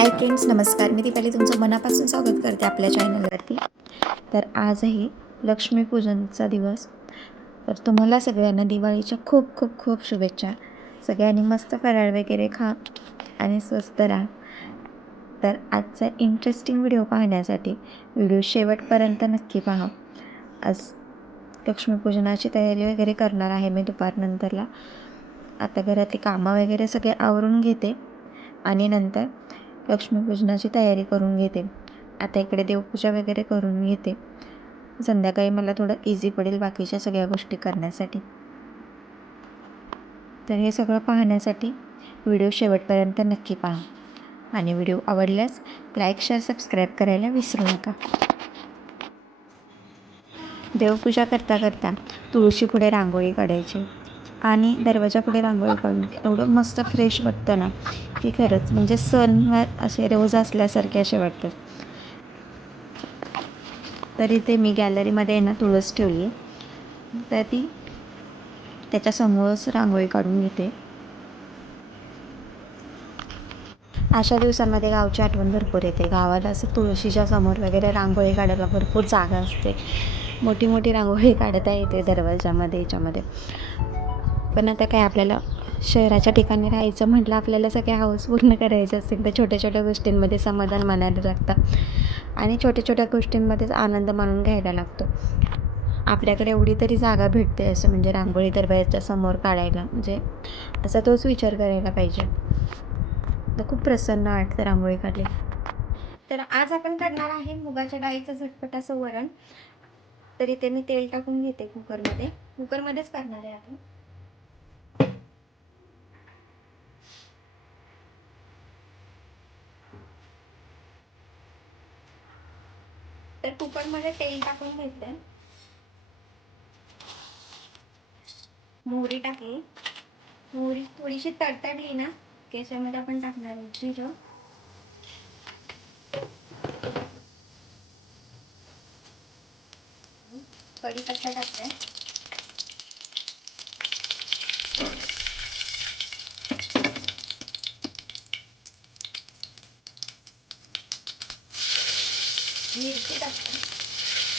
Hi friends नमस्कार. मी दीपाली तुमचं मनापासून स्वागत करते आपल्या चॅनलवरती तर आजही लक्ष्मीपूजनचा दिवस. तर तुम्हाला सगळ्यांना दिवाळीच्या खूप खूप खूप शुभेच्छा. सगळ्यांनी मस्त फराळ वगैरे खा आणि स्वस्त राहा. तर आजचा इंटरेस्टिंग व्हिडिओ पाहण्यासाठी व्हिडिओ शेवटपर्यंत नक्की पहा. आज लक्ष्मीपूजनाची तयारी वगैरे करणार आहे मी दुपारनंतरला आता घरातली कामं वगैरे सगळे आवरून घेते. आणि नंतर लक्ष्मीपूजनाची तयारी करून घेते. आता इकडे देवपूजा वगैरे करून घेते. संध्याकाळी मला थोडं इझी पडेल बाकीच्या सगळ्या गोष्टी करण्यासाठी. तर हे सगळं पाहण्यासाठी व्हिडिओ शेवटपर्यंत नक्की पहा. आणि व्हिडिओ आवडल्यास लाईक शेअर सबस्क्राईब करायला विसरू नका. देवपूजा करता करता तुळशीपुढे रांगोळी काढायची. आणि दरवाजापुढे रांगोळी काढून एवढं मस्त फ्रेश वाटतं ना. की खरंच म्हणजे सण असे रोज असल्यासारखे असे वाटतात. तर इथे मी गॅलरीमध्ये आहे ना तुळस ठेवली तर ती त्याच्यासमोरच रांगोळी काढून घेते. अशा दिवसांमध्ये गावची आठवण भरपूर येते. गावाला असं तुळशीच्या समोर वगैरे रांगोळी काढायला भरपूर जागा असते. मोठी मोठी रांगोळी काढता येते दरवाजामध्ये याच्यामध्ये. पण आता काय आपल्याला शहराच्या ठिकाणी राहायचं म्हटलं आपल्याला सगळ्या हाऊस पूर्ण करायचं असतील तर छोट्या छोट्या गोष्टींमध्ये समाधान मानायला लागतं. आणि छोट्या छोट्या गोष्टींमध्येच आनंद मानून घ्यायला लागतो. आपल्याकडे एवढी तरी जागा भेटते असं म्हणजे रांगोळी दरवाजाच्या समोर काढायला म्हणजे असा तोच विचार करायला पाहिजे. तर खूप प्रसन्न वाटतं रांगोळी काढली. तर आज आपण करणार आहे मुगाच्या डाळीचं झटपट असं वरण. तरी ते मी तेल टाकून घेते कुकरमध्ये. कुकरमध्येच करणार आहे आपण. तर कुकरमध्ये तेल टाकून घेतलं मोहरी टाकली. मोहरी थोडीशी तडतडली ना केसामध्ये आपण टाकणार आहे. जिरं कढीपत्ता टाकते? मिरची टाकते.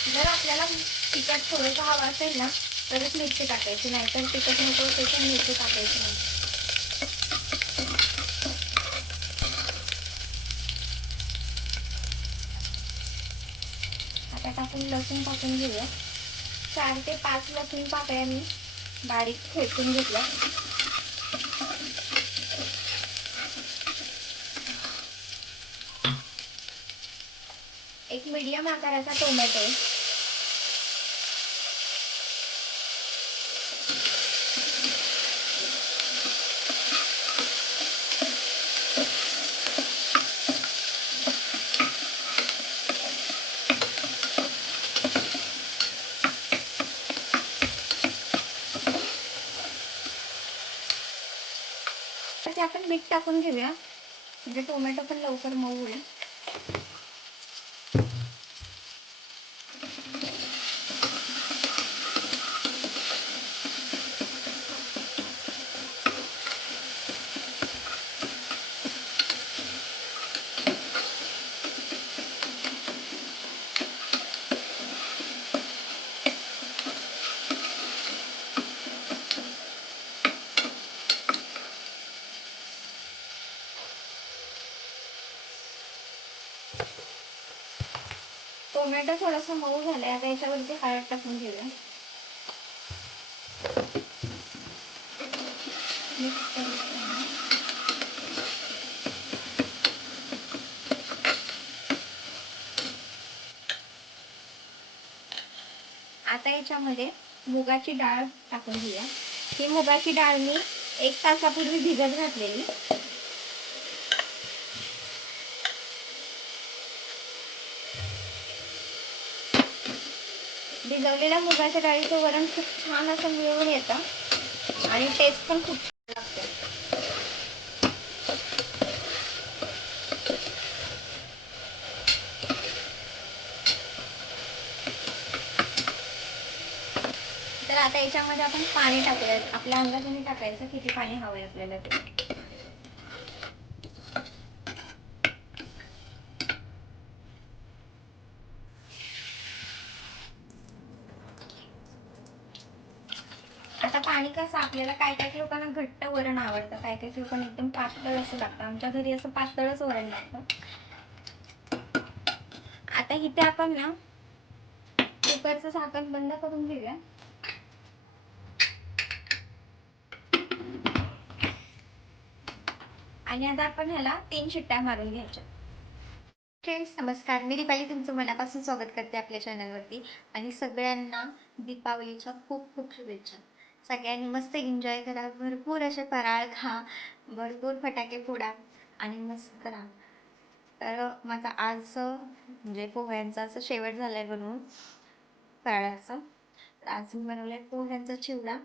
जर आपल्याला तिखट थोडंसं हवं असेल ना तरच मिरची टाकायची. नाही तर तिखट नको असेल तर मिरची टाकायची नाही. आता टाकून लसूण टाकून घेऊया. चार ते पाच लसूण पाकळ्या मी बारीक फेकून घेतल्या. मीडियम आकाराचा टोमॅटो तर ते आपण मीठ टाकून घेऊया. म्हणजे टोमॅटो पण लवकर मऊ होईल. टोमॅटो थोडासा मऊ झालाय आता याच्यावरती हळद टाकून घेऊया. आता याच्यामध्ये मुगाची डाळ टाकून घेऊया. ही मुगाची डाळ मी एक तासापूर्वी भिजत घातलेली. भिजवलेल्या मुगाच्या डाळीचं वरण खूप छान असं मिळून येतं. आणि टेस्ट पण खूप छान लागते. तर आता याच्यामध्ये आपण पाणी टाकूयात. आपल्या अंदाजाने टाकायचं किती पाणी हवंय आपल्याला ते. आणि कसं आपल्याला काय काय लोकांना घट्ट वरण आवडतं काय काय लोकांना एकदम पातळ असं लागतं. आमच्या घरी असं पातळच वरण लागतं. आता इथे आपण ना कुकरचं झाकण बंद करून घेऊया. आणि आता आपण ह्याला तीन शिट्ट्या मारून घ्यायच्या. फ्रेंड्स नमस्कार. मी दीपाली. तुमचं मनापासून स्वागत करते आपल्या चॅनलवरती आणि सगळ्यांना दीपावलीच्या खूप खूप शुभेच्छा. सगळ्यांनी मस्त एन्जॉय करा. भरपूर असे फराळ खा. भरपूर फटाके फोडा आणि मस्त राहा. तर माझा आज म्हणजे पोह्यांचा असं शेवट झाला आहे बनवून फराळाचा. तर आज मी बनवलंय आहे पोह्यांचा चिवडा.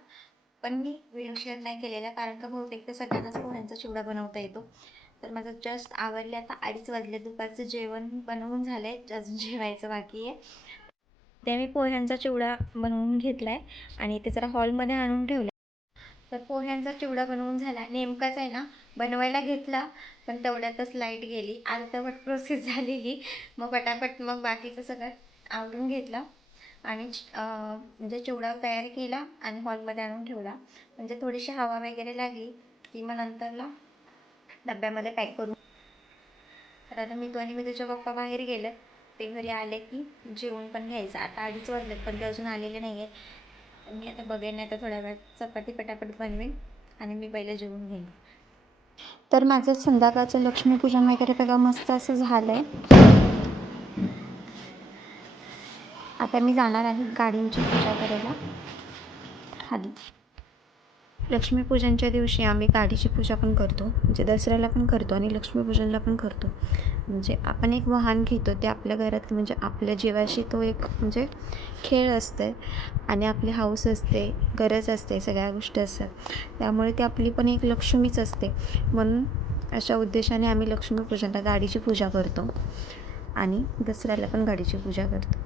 पण मी व्हिडिओ शेअर नाही केलेला कारण का बहुतेक तर सगळ्यांनाच पोह्यांचा चिवडा बनवता येतो. तर माझं जस्ट आवडले आता अडीच वाजले. दुपारचं जेवण बनवून झालं आहे अजून जेवायचं बाकी आहे. ते मी पोह्यांचा चिवडा बनवून घेतला आहे आणि ते जरा हॉलमध्ये आणून ठेवलं तर पोह्यांचा चिवडा बनवून झाला. नेमकाच आहे ना बनवायला घेतला पण तेवढ्यातच लाइट गेली. अर्धवट प्रोसेस झालेली. मग पटापट मग बाकीचं सगळं आवरून घेतलं आणि म्हणजे चिवडा तयार केला आणि हॉलमध्ये आणून ठेवला. म्हणजे थोडीशी हवा वगैरे लागली की मग नंतरला डब्यामध्ये पॅक करून. तर आता मी तो आणि मी तुझ्या पप्पा बाहेर गेले. ते घरी आले की जेवण पण घ्यायचं. आता अडीच वाजलेत पण ते अजून आलेले नाही आहेत मी आता बघेन नाही थोड्या वेळात चपाती पटापट बनवेन आणि मी पहिले जेवून घेईन. तर माझं संध्याकाळचं लक्ष्मीपूजन वगैरे बघा मस्त असं झालं आहे आता मी जाणार आहे गाडींची पूजा करायला. खाली लक्ष्मीपूजनच्या दिवशी आम्ही गाडीची पूजा पण करतो म्हणजे दसऱ्याला पण करतो आणि लक्ष्मीपूजनला पण करतो. म्हणजे आपण एक वाहन घेतो ते आपल्या घरात म्हणजे आपल्या जीवाशी तो एक म्हणजे खेळ असते आणि आपली हाऊस असते गरज असते सगळ्या गोष्टी असतात. त्यामुळे ती आपली पण एक लक्ष्मीच असते. म्हणून अशा उद्देशाने आम्ही लक्ष्मीपूजनला गाडीची पूजा करतो आणि दसऱ्याला पण गाडीची पूजा करतो.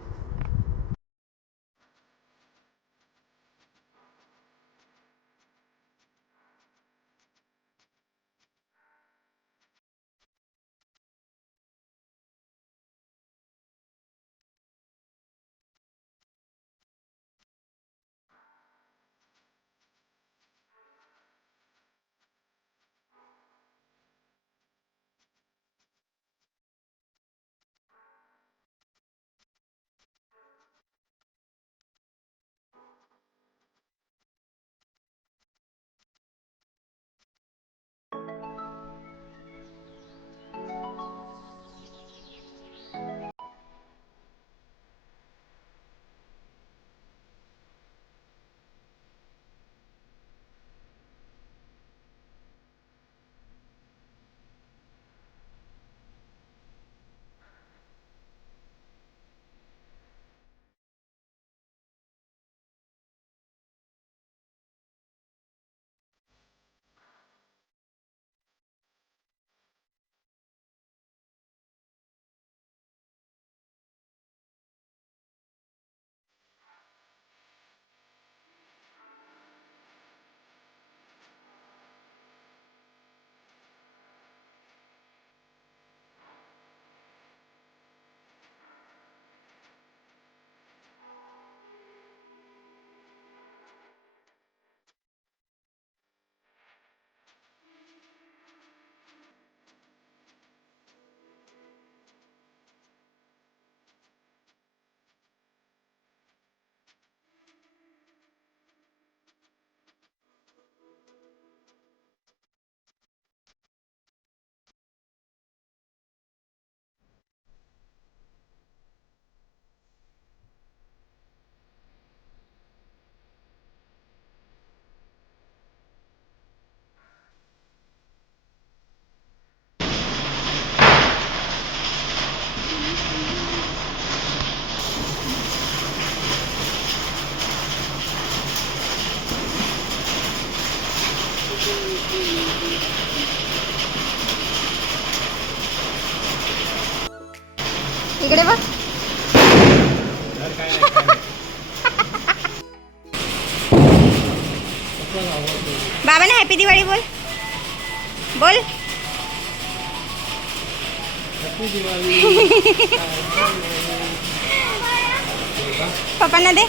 इकडे बघ. बाबाने हॅपी दिवाळी बोल. बोल. पप्पांना दे.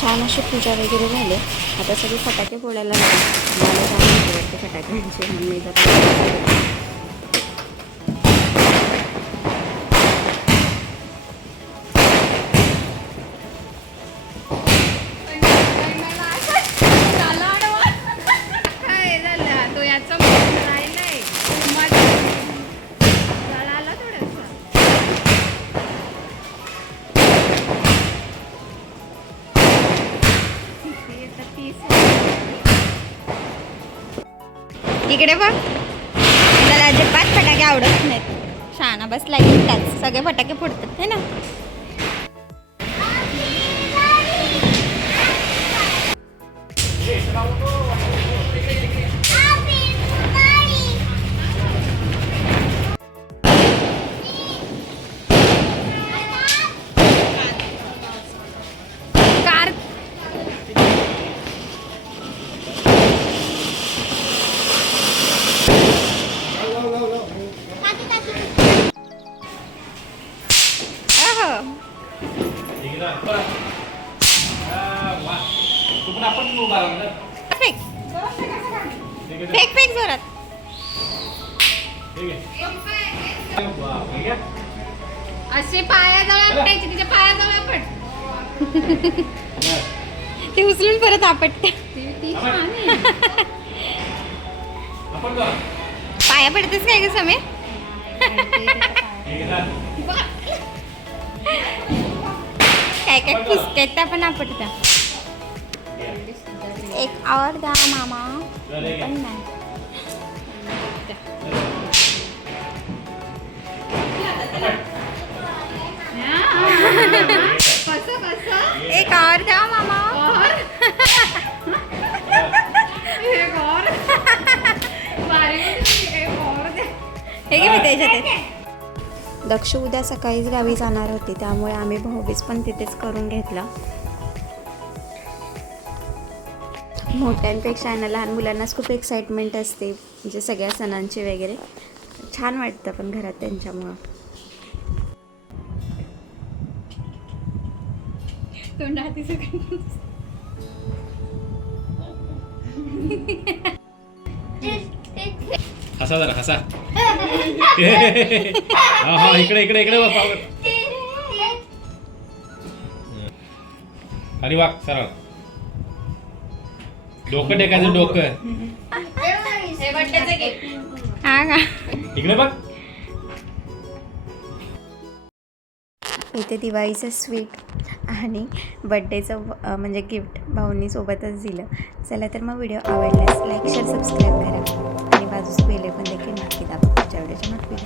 छान अशी पूजा वगैरे झाली. आता सगळे फटाके फोडायला लागले. मला वाटते फटाक्यांची मम्मी बघ त्याला अजिबात फटाके आवडत नाहीत. शाना बसला एकटाच. सगळे फटाके फुटतात है ना? कार ते उचलून परत आपटते. पाया पडतेस काय ग समय काय काय फुसकायत त्या पण आपटत्या. एक आवर द्या मामा. पण नाही. एक और द्या मामा। हे घे मी त्याच्यात दक्ष उद्या सकाळीच गावी जाणार होते त्यामुळे आम्ही भाऊबीज पण तिथेच करून घेतला. मोठ्यांपेक्षा ना लहान मुलांनाच खूप एक्साइटमेंट असते म्हणजे सगळ्या सणांची वगैरे. छान वाटतं पण घरात त्यांच्यामुळं. तोंडात हसा जरा हसा. हा हा इकडे इकडे इकडे बघ पावर आणि वाग सरळ. डोकं टेकायचं डोकं. हा का? इकडे बघ. इथे दिवाळीचं स्वीट आणि बड्डेचं म्हणजे गिफ्ट भाऊंनीसोबतच दिलं. चला तर मग व्हिडिओ आवडल्यास लाईक शेअर सबस्क्राईब करा. आणि बाजूस पहिले पण देखील नक्की दाबा. पुढच्या व्हिडिओच्या नोटिफिकेशन